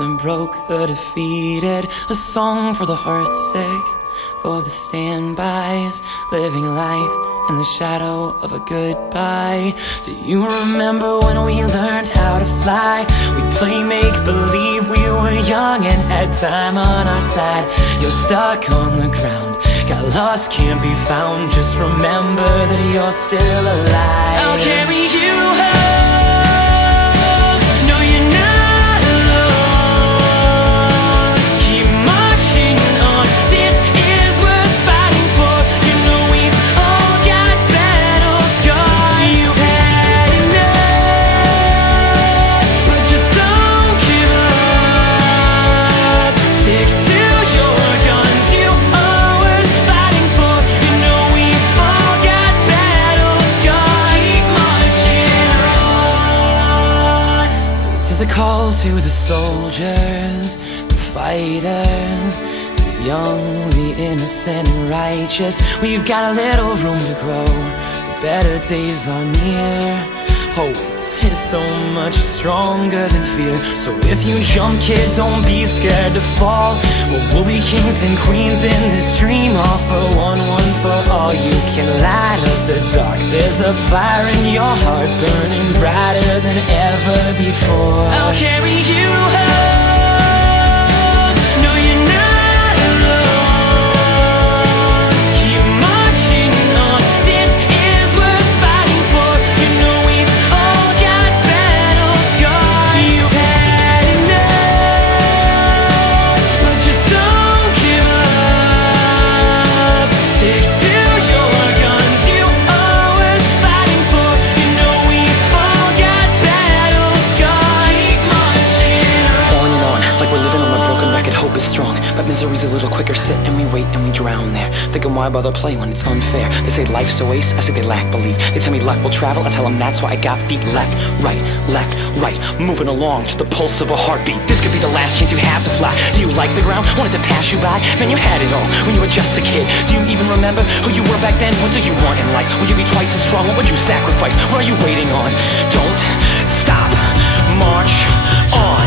that broke the defeated, a song for the heartsick, for the standbys, living life in the shadow of a goodbye. Do you remember when we learned how to fly? We'd play make-believe, we were young and had time on our side. You're stuck on the ground, got lost, can't be found. Just remember that you're still alive. I'll carry you home. No, you're not alone. Keep marching on. This is worth fighting for. You know we've all got battle scars. You've had enough, but just don't give up. Stick to your guns. You are worth fighting for. You know we've all got battle scars. Keep marching on. This is a call to the soldiers, the fighters, the young, the innocent and righteous. We've got a little room to grow, the better days are near. Hope is so much stronger than fear. So if you jump, kid, don't be scared to fall. We'll be kings and queens in this dream. All for one, one for all. You can light up the dark. There's a fire in your heart burning brighter than ever before. I'll carry you home. No, you're not alone. Keep marching on. This is worth fighting for. You know we've all got battle scars. You've had enough, but just don't give up. Stick to your guns. You are worth fighting for. You know we've all got battle scars. Keep marching on and on, like we're living on a broken record. Hope is strong, but misery's a little quicker. Sit and we wait and we drown there, thinking why bother play when it's unfair. They say life's a waste, I say they lack belief. They tell me luck will travel, I tell them that's why I got feet. Left, right, moving along to the pulse of a heartbeat. This could be the last chance you have to fly. Do you like the ground? Wanted to pass you by? Man, you had it all when you were just a kid. Do you even remember who you were back then? What do you want in life? Will you be twice as strong? What would you sacrifice? What are you waiting on? Don't stop, march on.